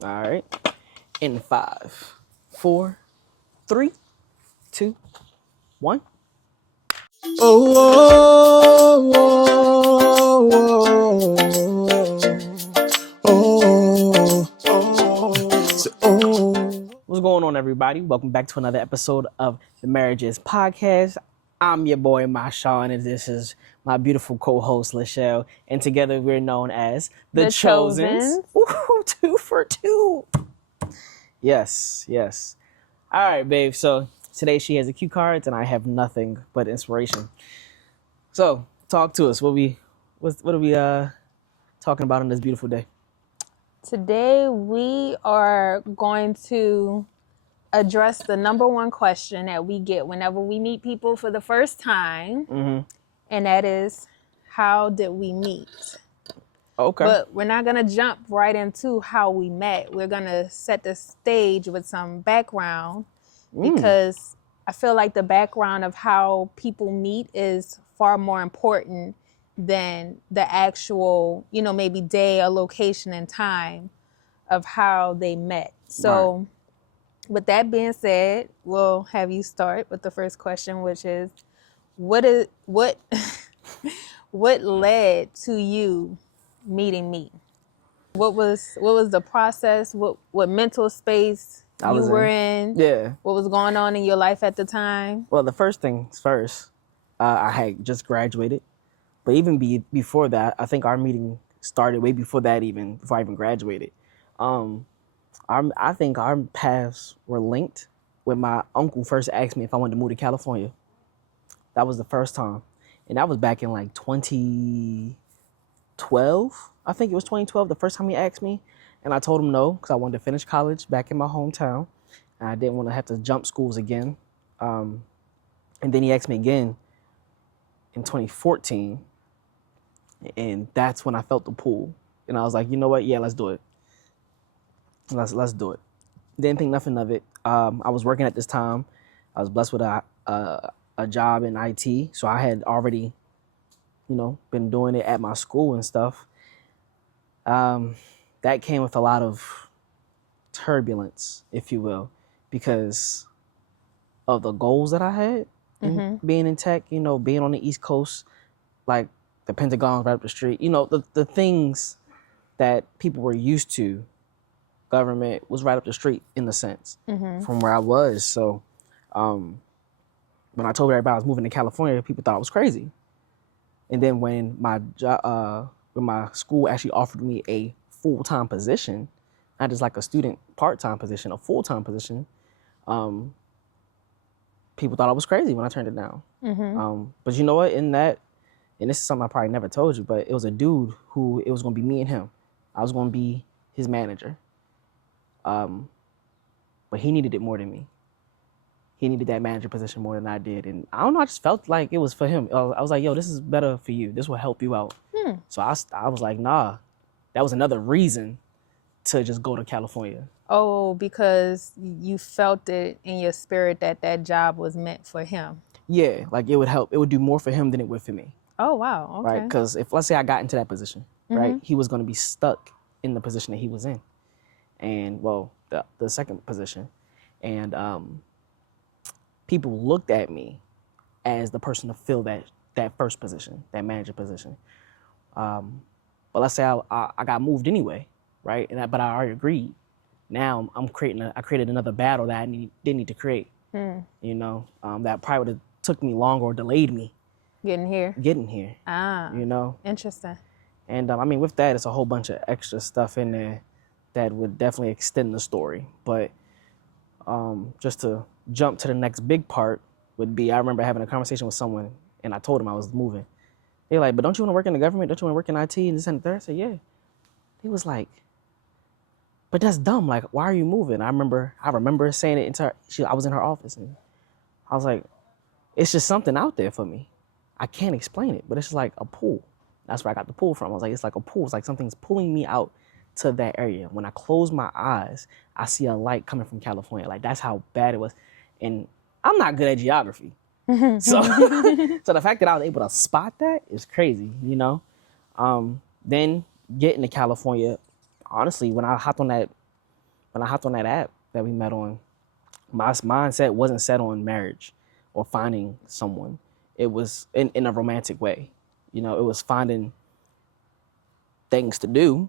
All right. In 5, 4, 3, 2, 1. Oh, oh, oh, oh, oh. What's going on, everybody? Welcome back to another episode of the Marriages Podcast. I'm your boy, Marshawn, and this is my beautiful co-host, Lachelle. And together we're known as The Chosens. Ooh, 2 for 2. Yes. All right, babe. So today she has the cue cards, and I have nothing but inspiration. So talk to us. What are we talking about on this beautiful day? Today we are going to address the number one question that we get whenever we meet people for the first time, and that is, how did we meet? Okay. But we're not going to jump right into how we met. We're going to set the stage with some background because I feel like the background of how people meet is far more important than the actual, maybe day or location and time of how they met. So with that being said, we'll have you start with the first question, which is what led to you meeting me? What was the process? What mental space you were in? Yeah. What was going on in your life at the time? Well, the first things first, I had just graduated. But even before that, I think our meeting started way before that, even before I even graduated. I think our paths were linked when my uncle first asked me if I wanted to move to California. That was the first time. And that was back in like 2012. I think it was 2012, the first time he asked me. And I told him no, because I wanted to finish college back in my hometown. And I didn't want to have to jump schools again. And then he asked me again in 2014. And that's when I felt the pull. And I was like, you know what? Yeah, let's do it. Let's do it. Didn't think nothing of it. I was working at this time. I was blessed with a job in IT. So I had already, been doing it at my school and stuff. That came with a lot of turbulence, if you will, because of the goals that I had in being in tech, being on the East Coast, like the Pentagon right up the street, the things that people were used to. Government was right up the street in a sense from where I was. So when I told everybody I was moving to California, people thought I was crazy. And then when my school actually offered me a full-time position, not just like a student part-time position, a full-time position, people thought I was crazy when I turned it down. But you know what? In that, and this is something I probably never told you, but it was a dude who, it was going to be me and him. I was going to be his manager. But he needed it more than me. He needed that manager position more than I did. And I don't know, I just felt like it was for him. I was like, yo, this is better for you. This will help you out. So I was like, nah. That was another reason to just go to California. Oh, because you felt it in your spirit that job was meant for him. Yeah, like it would help. It would do more for him than it would for me. Oh, wow. Okay. Right? Because if, let's say I got into that position, right, he was going to be stuck in the position that he was in. And, well, the second position. And people looked at me as the person to fill that first position, that manager position. But let's say I got moved anyway, right? But I already agreed. Now I created another battle that I didn't need to create. That probably would have took me longer or delayed me Getting here. Interesting. And with that, it's a whole bunch of extra stuff in there that would definitely extend the story. But just to jump to the next big part would be, I remember having a conversation with someone, and I told them I was moving. They're like, but don't you want to work in the government? Don't you want to work in IT and this and that? I said, yeah. He was like, but that's dumb. Like, why are you moving? I remember saying it to her. I was in her office, and I was like, it's just something out there for me. I can't explain it, but it's just like a pull. That's where I got the pull from. I was like, it's like a pull. It's like something's pulling me out to that area. When I close my eyes, I see a light coming from California. Like, that's how bad it was. And I'm not good at geography. So the fact that I was able to spot that is crazy, Then getting to California, honestly, when I hopped on that when I hopped on that app that we met on, my mindset wasn't set on marriage or finding someone. It was in a romantic way. You know, it was finding things to do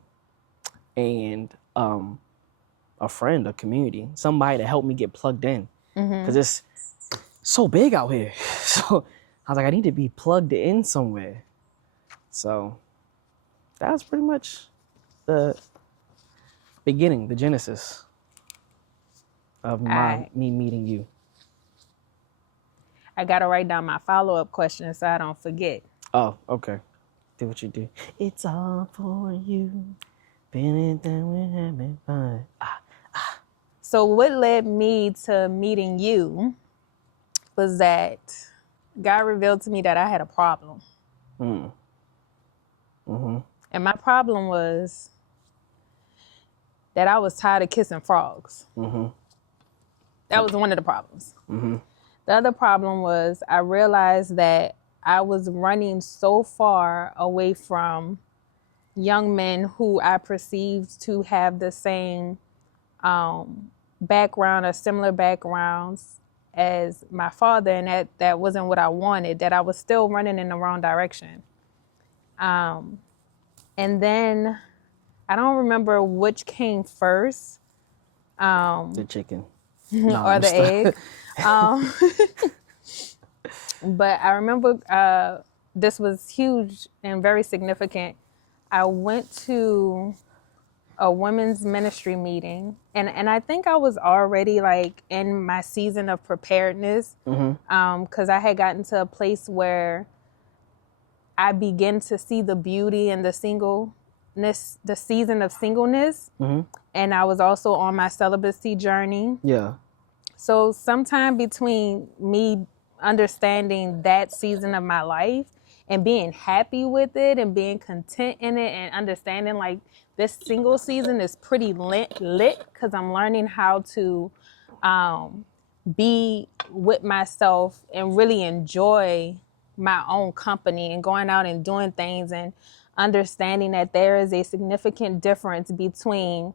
and a friend, a community, somebody to help me get plugged in. Because it's so big out here. So I was like, I need to be plugged in somewhere. So that was pretty much the beginning, the genesis of me meeting you. I got to write down my follow-up question so I don't forget. Oh, okay. Do what you do. It's all for you. Feeling that we're having fun. So what led me to meeting you was that God revealed to me that I had a problem. And my problem was that I was tired of kissing frogs. That was one of the problems. The other problem was I realized that I was running so far away from young men who I perceived to have the same background or similar backgrounds as my father, and that wasn't what I wanted, that I was still running in the wrong direction. And then I don't remember which came first. The chicken. Or the egg. But I remember this was huge and very significant. I went to a women's ministry meeting, and I think I was already like in my season of preparedness, because I had gotten to a place where I began to see the beauty and the singleness, the season of singleness, and I was also on my celibacy journey. Yeah. So sometime between me understanding that season of my life and being happy with it and being content in it and understanding like this single season is pretty lit because I'm learning how to be with myself and really enjoy my own company and going out and doing things and understanding that there is a significant difference between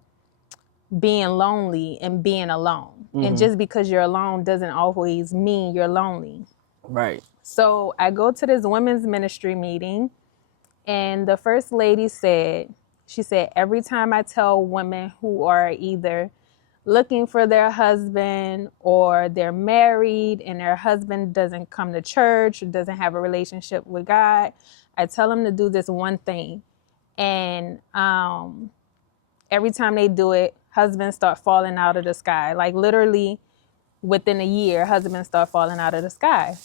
being lonely and being alone. And just because you're alone doesn't always mean you're lonely. Right. So I go to this women's ministry meeting, and the first lady said, every time I tell women who are either looking for their husband or they're married and their husband doesn't come to church or doesn't have a relationship with God, I tell them to do this one thing. And every time they do it, husbands start falling out of the sky. Like literally within a year, husbands start falling out of the sky.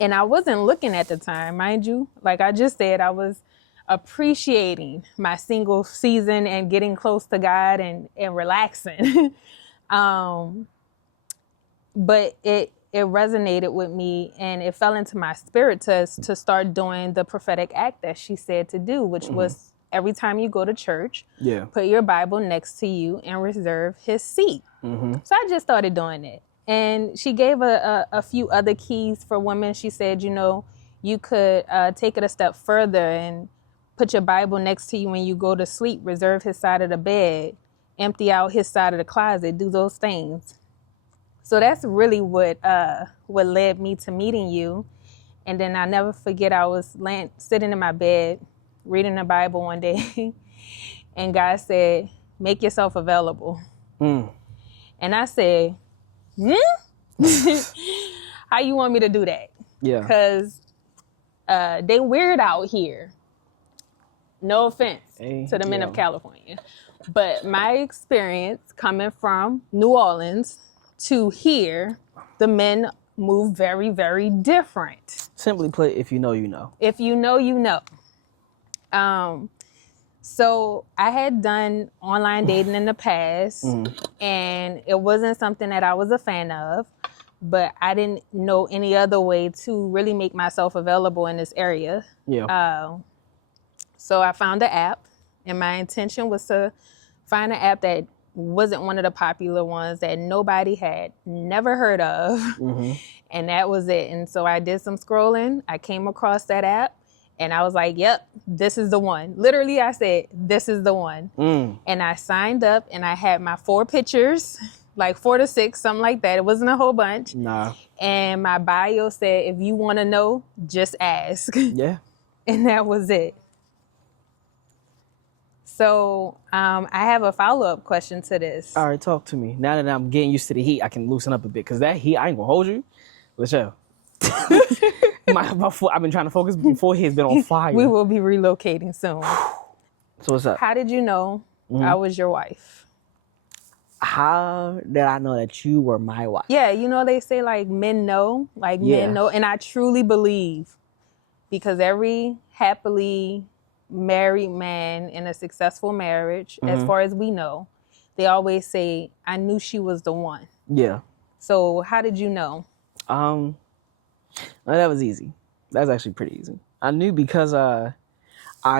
And I wasn't looking at the time, mind you. Like I just said, I was appreciating my single season and getting close to God and relaxing. But it resonated with me, and it fell into my spirit to start doing the prophetic act that she said to do, which was every time you go to church, put your Bible next to you and reserve his seat. So I just started doing it. And she gave a few other keys for women. She said, you could take it a step further and put your Bible next to you when you go to sleep, reserve his side of the bed, empty out his side of the closet, do those things. So that's really what led me to meeting you. And then I'll never forget, I was sitting in my bed, reading the Bible one day, and God said, make yourself available. And I said, how you want me to do that? Yeah. Because they weird out here. No offense to the men of California. But my experience coming from New Orleans to here, the men move very, very different. Simply put, if you know, you know. If you know, you know. So I had done online dating in the past, and it wasn't something that I was a fan of, but I didn't know any other way to really make myself available in this area. Yeah. So I found the app, and my intention was to find an app that wasn't one of the popular ones that nobody had never heard of. And that was it. And so I did some scrolling. I came across that app, And I was like, yep, this is the one. Literally, I said, this is the one. And I signed up and I had my 4 pictures, like 4 to 6, something like that. It wasn't a whole bunch. Nah. And my bio said, if you want to know, just ask. Yeah. And that was it. So I have a follow-up question to this. All right, talk to me. Now that I'm getting used to the heat, I can loosen up a bit. Because that heat, I ain't going to hold you. Let's show. I've been trying to focus before he's been on fire. We will be relocating soon. So what's up? How did you know I was your wife? How did I know that you were my wife? Yeah, you know they say like men know, men know. And I truly believe, because every happily married man in a successful marriage, as far as we know, they always say, I knew she was the one. Yeah. So how did you know? Well, that was easy. That was actually pretty easy. I knew because I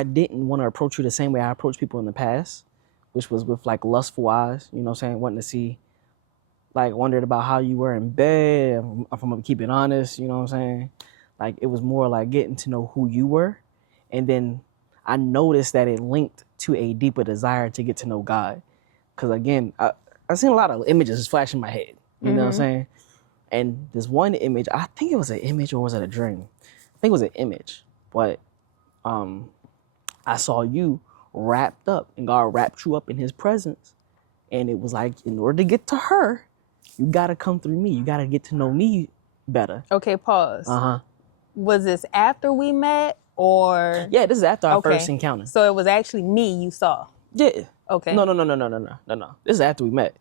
didn't want to approach you the same way I approached people in the past, which was with like lustful eyes, you know what I'm saying? Wanting to see, like wondered about how you were in bed, if I'm gonna keep it honest, you know what I'm saying? Like it was more like getting to know who you were. And then I noticed that it linked to a deeper desire to get to know God. Because again, I seen a lot of images flash in my head, you know what I'm saying? And this one image, I think it was an image or was it a dream? I think it was an image, but I saw you wrapped up and God wrapped you up in his presence. And it was like, in order to get to her, you got to come through me. You got to get to know me better. Okay, pause. Uh-huh. Was this after we met or? Yeah, this is after our first encounter. So it was actually me you saw? Yeah. Okay. No. This is after we met.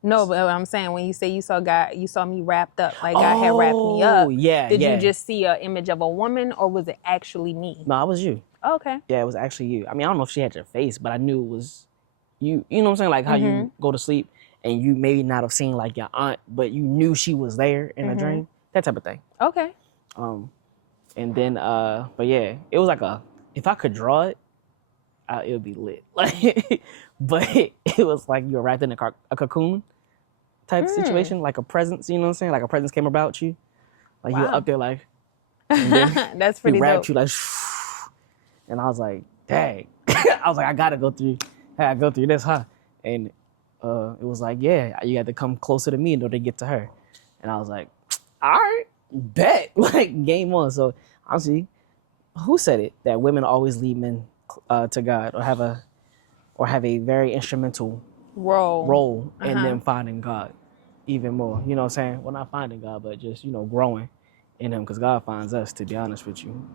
No, but I'm saying when you say you saw God, you saw me wrapped up, like God had wrapped me up. Yeah, Did you just see an image of a woman or was it actually me? No, it was you. Okay. Yeah, it was actually you. I mean, I don't know if she had your face, but I knew it was you. You know what I'm saying? Like how you go to sleep and you maybe not have seen like your aunt, but you knew she was there in a dream. That type of thing. Okay. And then, but yeah, it was like if I could draw it, it would be lit. Like, but it was like you were wrapped in a cocoon type situation, like a presence, you know what I'm saying? Like a presence came about you. Like you were up there like, and then that's pretty he wrapped dope. you like, and I was like, dang. I was like, I gotta go through this, huh? And it was like, yeah, you had to come closer to me in order to get to her. And I was like, all right, bet. Like, game on. So honestly, who said it that women always lead men to God or have a very instrumental role in them finding God even more? You know what I'm saying? Well, not finding God, but just, growing in him, because God finds us, to be honest with you.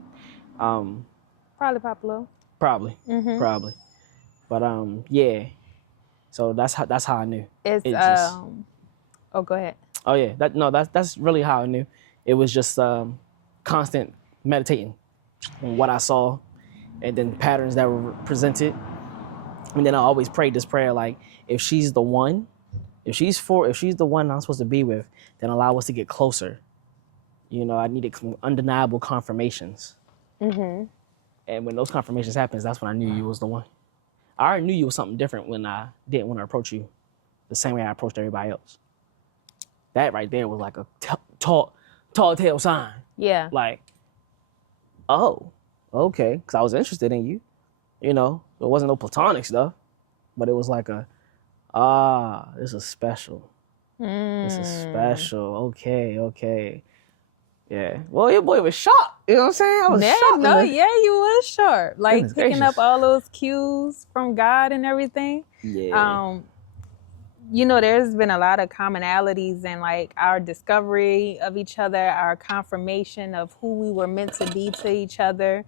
Probably Pablo. Probably. But yeah. So that's how I knew. It's oh, go ahead. Oh yeah, that's really how I knew. It was just constant meditating on what I saw, and then patterns that were presented. And then I always prayed this prayer, like, if she's the one, if she's the one I'm supposed to be with, then allow us to get closer. I needed undeniable confirmations. And when those confirmations happens, that's when I knew you was the one. I already knew you was something different when I didn't want to approach you the same way I approached everybody else. That right there was like a tall tale sign. Yeah. Like, oh, okay, because I was interested in you. It wasn't no platonic stuff, but it was like this is special. This is special. Okay. Yeah. Well, your boy was sharp. You know what I'm saying? I was sharp. Yeah, you was sharp. Like Goodness picking gracious. up all those cues from God and everything. Yeah. There's been a lot of commonalities in like our discovery of each other, our confirmation of who we were meant to be to each other.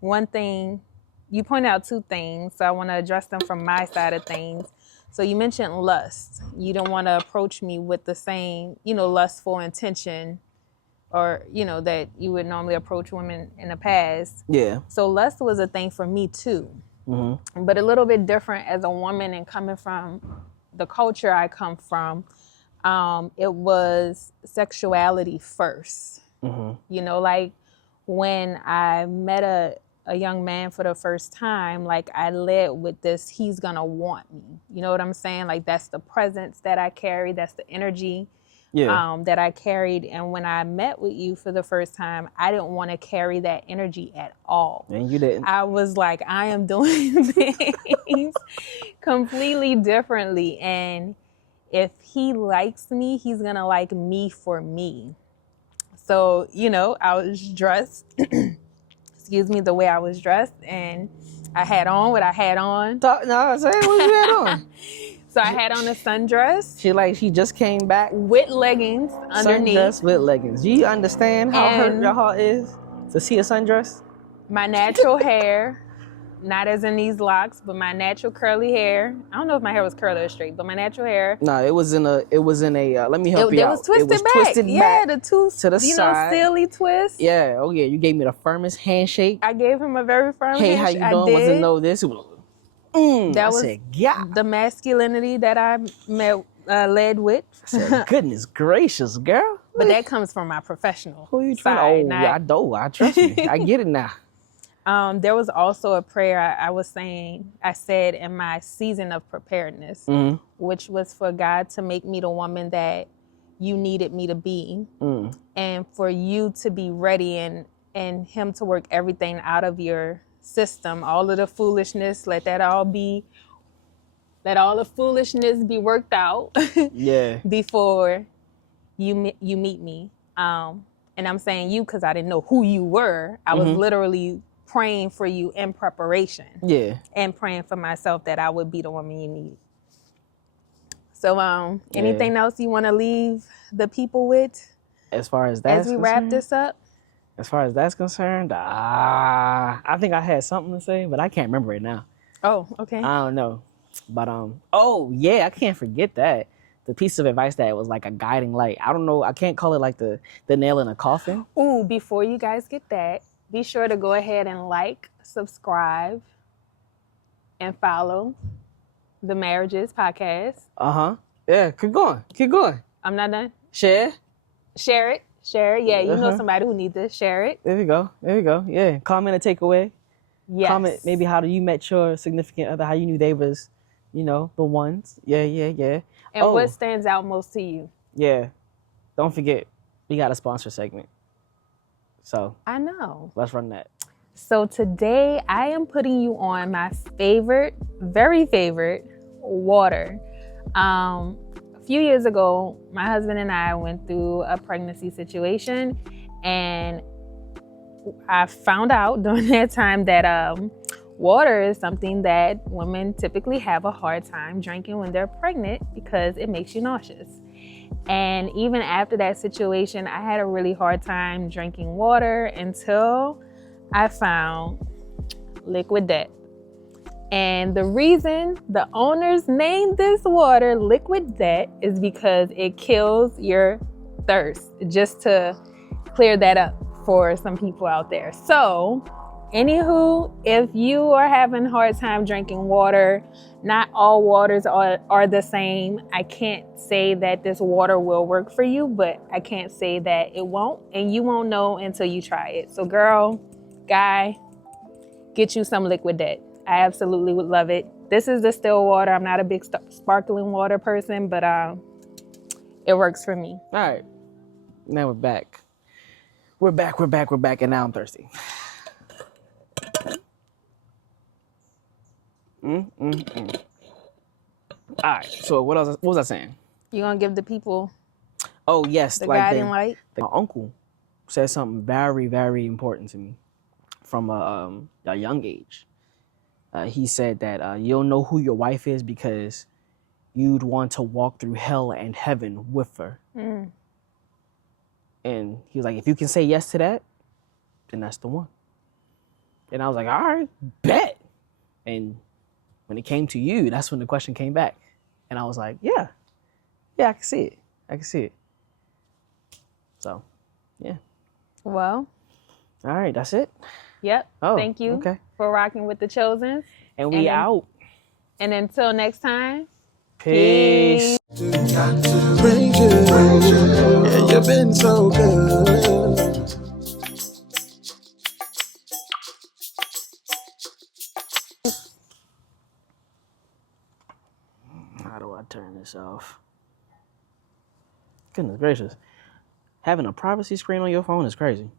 One thing, you pointed out 2 things, so I want to address them from my side of things. So you mentioned lust. You don't want to approach me with the same, lustful intention or, that you would normally approach women in the past. Yeah. So lust was a thing for me too, but a little bit different as a woman and coming from the culture I come from. It was sexuality first. Like when I met a young man for the first time, like I led with this, he's gonna want me. You know what I'm saying? Like that's the presence that I carry. That's the energy Yeah. that I carried. And when I met with you for the first time, I didn't want to carry that energy at all. And you didn't. I was like, I am doing things completely differently. And if he likes me, he's going to like me for me. So, I was dressed, excuse me, the way I was dressed, and I had on what I had on. No, I say, what you had on? So I had on a sundress. She just came back. With leggings underneath. Sundress with leggings. Do you understand how hurt your heart is to see a sundress? My natural hair, not as in these locks, but my natural curly hair. I don't know if my hair was curly or straight, but my natural hair. No, it was in a. Let me help you out. It was twisted back. Twisted yeah, back the two to the side. silly twist. Yeah. Oh yeah. You gave me the firmest handshake. I gave him a very firm Hey, handshake. how you doing? Wasn't know this. That was the masculinity that I led with. I said, goodness gracious, girl. But that comes from my professional Who you side. trying to? I know. I trust me. I get it now. There was also a prayer I said in my season of preparedness, which was for God to make me the woman that you needed me to be, and for you to be ready and him to work everything out of your system, all of the foolishness, let all the foolishness be worked out before you meet me. And I'm saying you because I didn't know who you were. I was literally praying for you in preparation. Yeah. And praying for myself that I would be the woman you need. So anything else you want to leave the people with? As far as that's concerned? Wrap this up? As far as that's concerned, I think I had something to say, but I can't remember it now. Oh, okay. I don't know. But oh yeah, I can't forget that. The piece of advice that was like a guiding light. I don't know, I can't call it like the nail in a coffin. Ooh, before you guys get that, be sure to go ahead and like, subscribe, and follow the Marriages Podcast. Yeah, keep going. I'm not done. Share it. Yeah, you know somebody who needs to share it. There we go. Yeah, comment a takeaway. Yes. Comment maybe how you met your significant other, how you knew they was, the ones. Yeah. And what stands out most to you? Yeah. Don't forget, we got a sponsor segment. So I know. Let's run that. So today I am putting you on my very favorite water. A few years ago, my husband and I went through a pregnancy situation, and I found out during that time that water is something that women typically have a hard time drinking when they're pregnant because it makes you nauseous. And even after that situation, I had a really hard time drinking water until I found Liquid Death. And the reason the owners named this water Liquid Death is because it kills your thirst, just to clear that up for some people out there. So, anywho, if you are having a hard time drinking water, not all waters are the same. I can't say that this water will work for you, but I can't say that it won't, and you won't know until you try it. So girl, guy, get you some Liquid Death. I absolutely would love it. This is the still water. I'm not a big sparkling water person, but it works for me. All right. Now we're back. We're back, and now I'm thirsty. All right. So what was I saying? You gonna give the people Oh yes, the guiding light? My uncle said something very, very important to me from a young age. He said that you'll know who your wife is because you'd want to walk through hell and heaven with her. And he was like, if you can say yes to that, then that's the one. And I was like, all right, bet. And when it came to you, that's when the question came back. And I was like, yeah, I can see it. So, yeah. Well. All right, that's it. Yep. Thank you for rocking with the Chosens. And we out. And until next time. Peace. Yeah, you've been so good. How do I turn this off? Goodness gracious. Having a privacy screen on your phone is crazy.